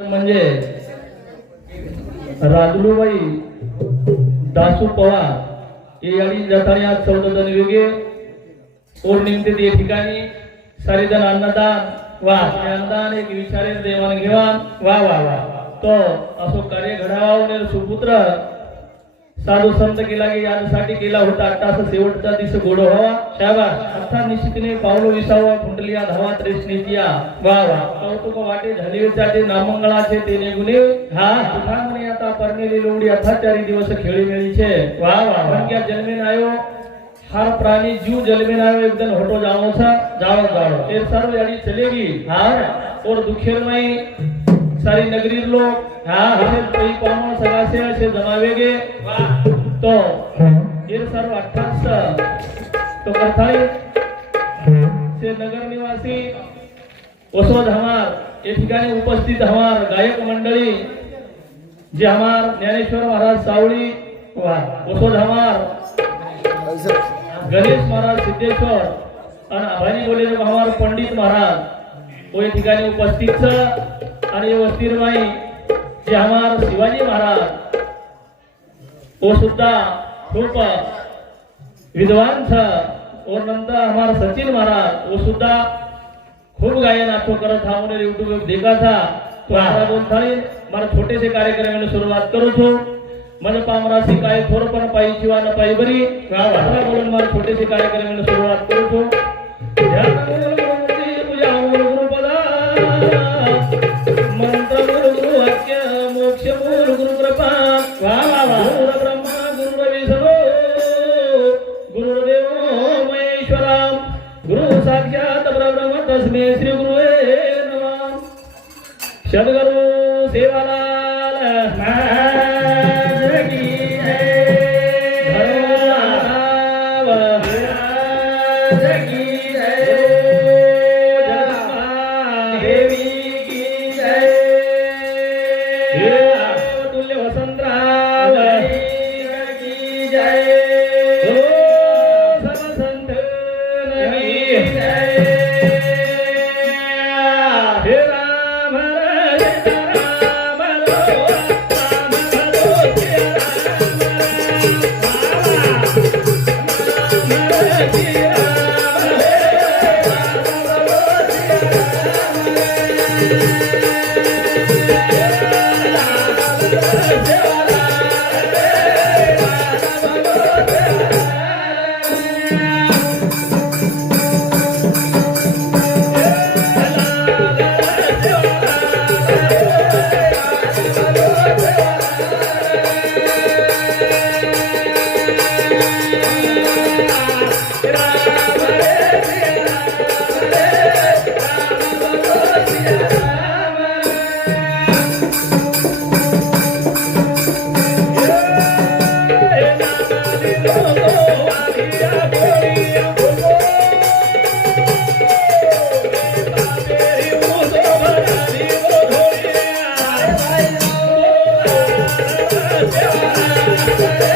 म्हणजे राजलूबाई दासू पवार हे आणि जाताने आज चौदा जण वेगळे ओर निमते या ठिकाणी? सारे जण अन्नदान वा अन्नदान एक विचारे देवाण घेवाण वा वा वा. तो असो कार्य घडावा सुपुत्र साधू संत केला की यासाठी केला होता. आता असं शेवटचा दिस गोड व्हावा. शाबास आता निश्चितने पावलो विसावा कुंडलिया धावा त्रेष्णितिया वा वा. कौतुक वाटे झालीचा ते नामंगळाचे ते निगुणे हा सुखांगणे आता परनेली लोवडी अथाचारी दिवस खेळी मेळीचे. वा वा भंग्या जन्मेन आयो? हर प्राणी जीव जलमेन आयो? दिन होटो जाओ सा जाओ जाओ ते सर्व यानी चलेगी. हार और दुखेर नाही. सारी नगरी लोग हाँ हसे कोई पावन सगासे असे जमावेगे. तो ये सर्व अठ्ठास तो कथाई से नगर निवासी वसोद हमार या ठिकाणी उपस्थित हमार गायक मंडळी जे हमार ज्ञानेश्वर महाराज सावळी वा वसोद हमार गणेश महाराज सिद्धेश्वर आणि अभानी बोले हमार पंडित महाराज व या ठिकाणी उपस्थित आणि वस्तीर माई जे हमार शिवाजी महाराज वो सुद्धा खूप विद्वान छ और नंतर हमारा सचिन महाराज वो सुद्धा खूप गायन आपको करत था उन्हें यूट्यूब पे देखा था। तो हमारा बोल था मारा छोटे से कार्यक्रम में शुरुआत करो छो मन पामरासी काय थोर पण पायी शिवा न पायी बरी। बोलून मला छोटे से कार्यक्रम में शुरुआत చదుగరు శివలాల Yeah.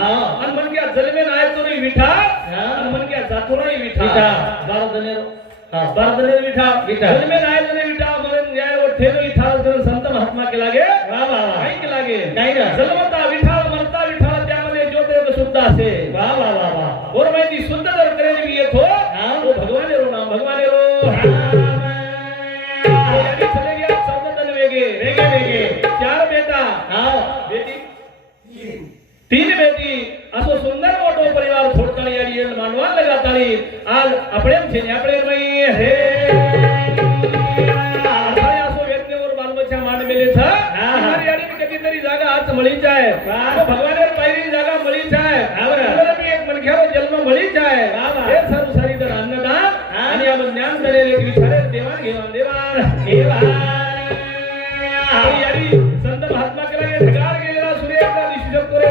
हा. मन गया जलेमे आय तो रो ही. विठा. हा. मन गया विठा. जल्मन आय तो विठा. मर गया थेरो ही था समतल हाथ माके लागे. रा हाई के लागे. जाल मता મળી જાય ભગવાને પહેલી जागा મળી જાય એક મણખ્યો જન્મ મળી જાય गेलेला दिसू शकतो रे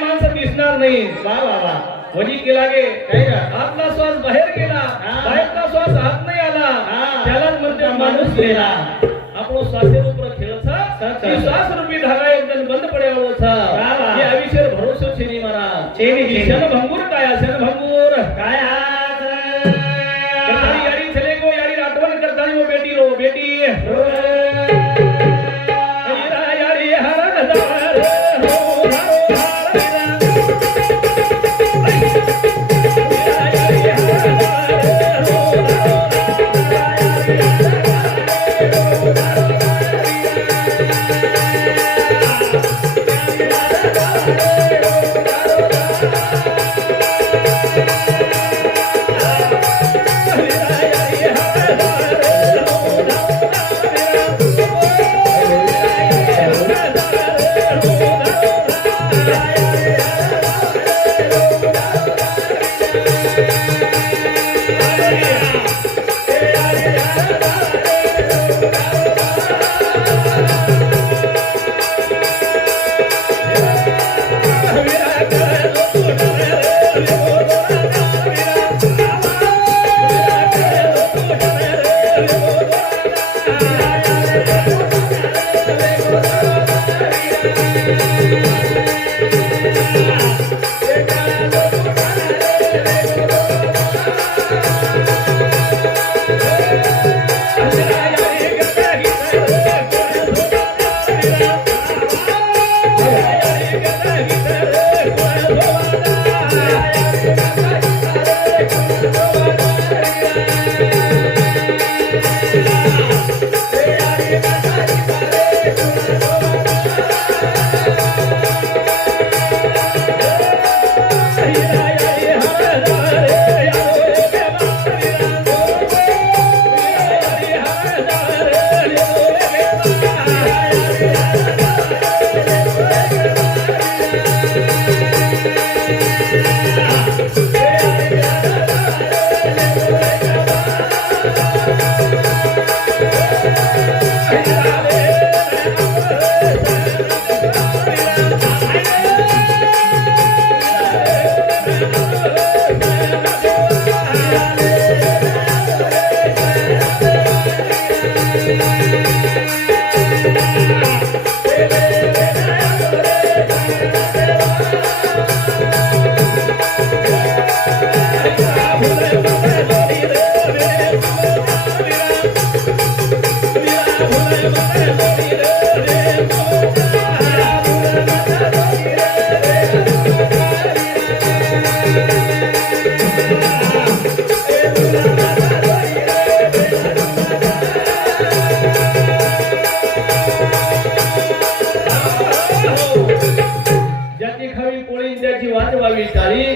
माणसं दिसणार नाही. वा वा वा. वजी केला गे. आपला श्वास बाहेर गेला. बाहेरचा श्वास हात नाही आला. त्याला म्हणते माणूस गेला. क्षणभंगूर काय क्षणभंगूर काय यारी चले गो यारी आठवण करता बेटी रो बेटी.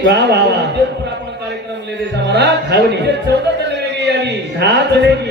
वा वा वा. कार्यक्रम लेडीज हमारा धावली. यानी धा चलेगी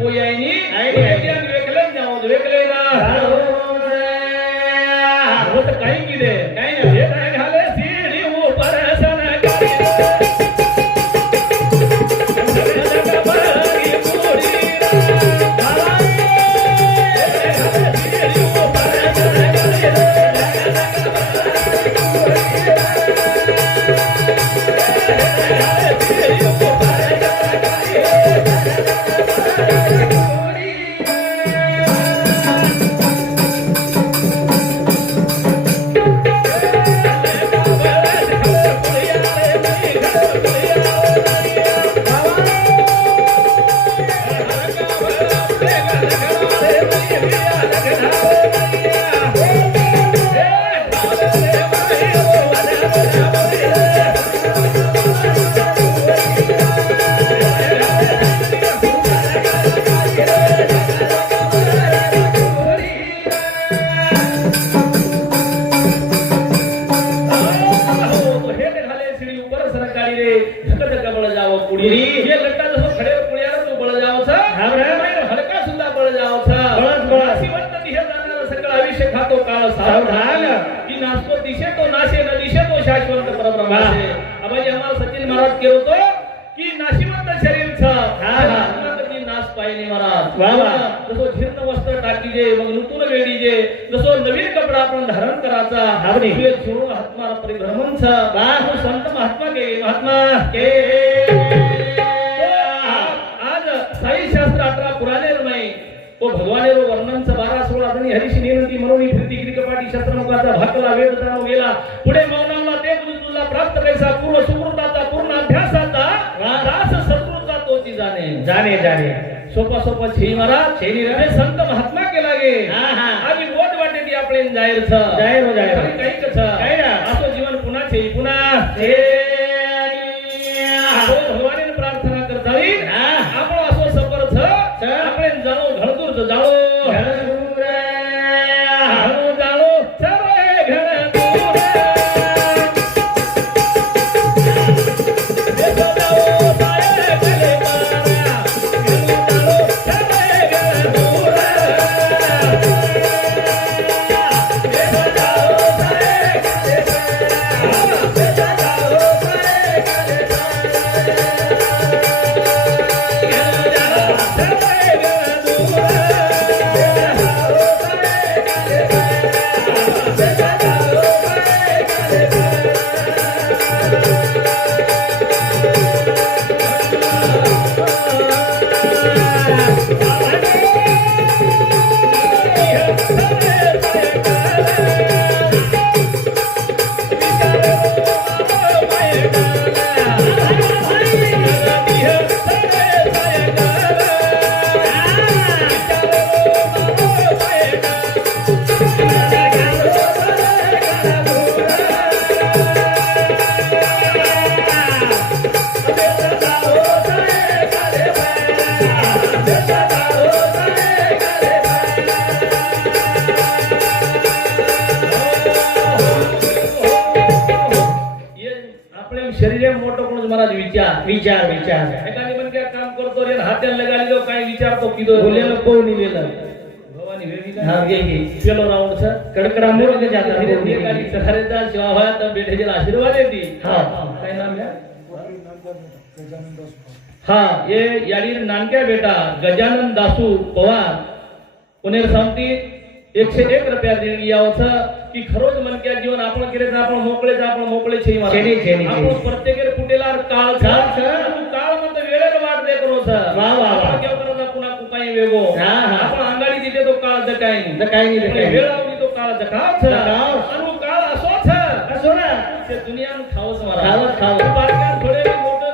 निरंती म्हणून फिरती गिरी कपाटी शस्त्रमुखाचा भाकला वेद जाणव गेला. पुढे मौनावला ते तुला प्राप्त कैसा पूर्व सुकृताचा पूर्ण अभ्यासाचा दास सत्कृता तोची जाणे. जाणे जाणे. सोपा सोपा छेई महाराज. छेनी रे संत महात्मा के लागे. हा, हा. आम्ही मोठ वाटे ती आपले जाहीर छ जाहीर हो, जाहीर काही कछ काही ना. असो जीवन पुन्हा छेई पुन्हा. तो पण काय काम करतो रे हात्याला लगाली विचारतो बोलेलं कोण भवानी हा सर. कडकडा जाता आशीर्वाद हा. काय नाम हा ये याडी नानक्या बेटा गजानन दासू पवार. पुणेर सांगती एकशे एक रुपया देणगी यावं की खरोच मनक्या जीवन आपण केले तर आपण मोकळेच आपण मोकळे छे आपण. प्रत्येक फुटेला काळ काळ, વાહ વાહ વાહ. કેવ કરો ના કુના કુકાઈ વેગો. હા હા. આપણ આંગાડી દીધે તો કાળ દકાઈ ની દકાઈ ની દકાઈ વેળાવની તો કાળ દકાવ છે. દકાવ અનુ કાળ અસો છે. અસો ને તે દુનિયાનું ખાવ સવારા ખાવ ખાવ પારકાર છોડેલી મોટન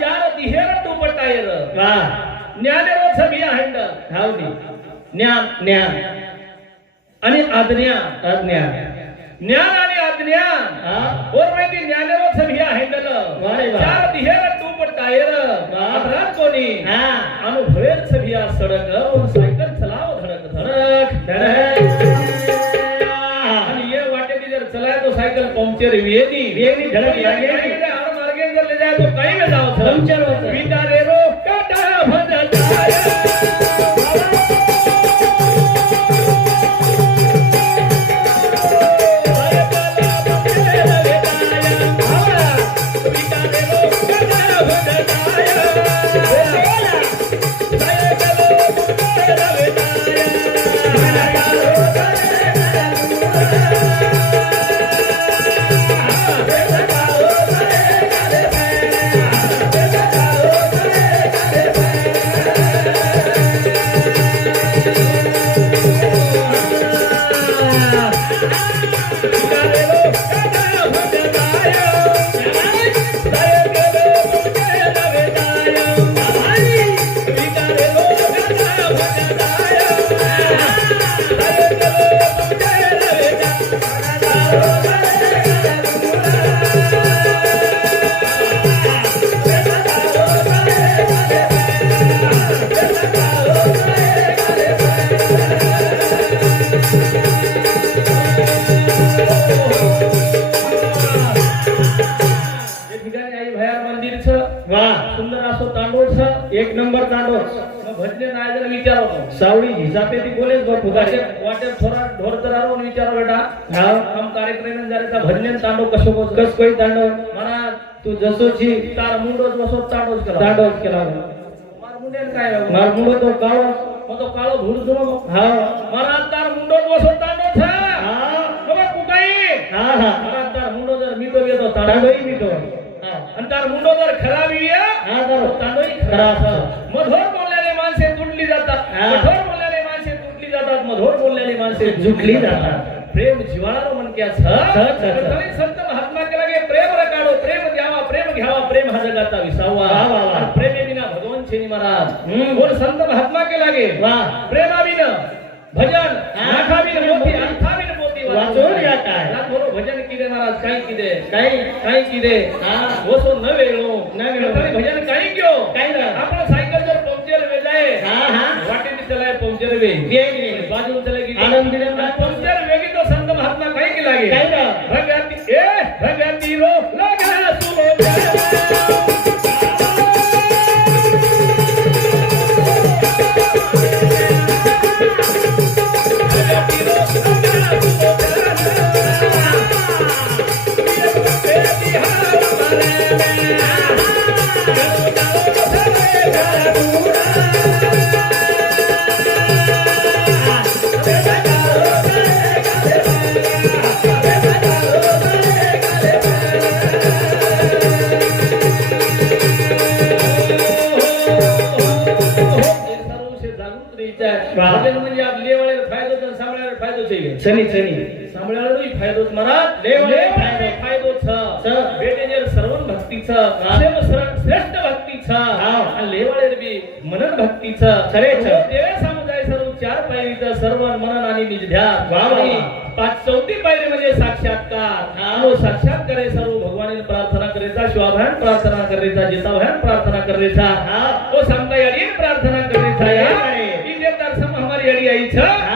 चार दिहेर दुपटा येर वा ज्ञानेर हंड हावडी ज्ञान ज्ञान. आणि ज्ञान आणि आज्ञा और माहिती ज्ञानेर सभी हंडल चार दिहेर दुपटा येर कोणी? सडक. सायकल चलाव धडक धडक. धडक. आणि ये वाटे जर चलाय तो सायकल पंक्चर वेदी वेदी धडक लागेली. రేపు పైన సంవత్సరం మీ जाते ती बोलेच बघ ढोर तर विचार बेटा. कार्यक्रम भजन कसो कस कोई तू तार मुंडोच बसो केला. केला. काय मुंडो तो काळो. मग तो काळो धूर तार बसो तार मुंडो जर मिटो येतो तांडोई मिटो. आणि तार मुंडो जर खराब येया हां खराब. मधोर बोललेले माणसे तुटली जातात. मधोर मधोर बोललेले माणसे जुटली जातात. प्रेम छ. तरी संत महात्मा के लागे प्रेम रकाडो प्रेम घ्यावा प्रेम घ्यावा प्रेम हा जगाचा विसावा प्रेमे विना भगवान छेनी महाराज. बोल संत महात्मा के लागे વાહ प्रेमा विना भजन हा. नाखा विना मोती अंथा विना मोती वाचून या काय? भजन किदे महाराज काय किदे काही काही किदे हा. ओसो न वेळो न वेळो. भजन गयो काही न. आपण सायकल वाटेने चलाए पंक्चर वे वेग नाही. बाजू चलेगी आनंद बिनंद. पंक्चर वेगी तो संत महात्मा काही की लागे काही न. भगती ए भगती रो लगा चनी चनी सांभाळालोय फायदो मनात लेवले फायदो छ स बेटेनेर सर्व भक्ती छ कालेव श्रेष्ठ भक्ती छ हा लेवळे बी मनन भक्ती छ खरे. छ देवे समुदाय सर्व चार पायरीचा सर्व मनन आणि निज ध्यान वा वा. पाच चौथी पायरी म्हणजे साक्षात्कार. हां. साक्षात करे सर्व. भगवाने प्रार्थना करेचा शिवाभान प्रार्थना करेचा जिताभान प्रार्थना करेचा. हां. तो सांगता यारी प्रार्थना करेचा. या. इजे दर्शन हमारी यारी आई छ हां.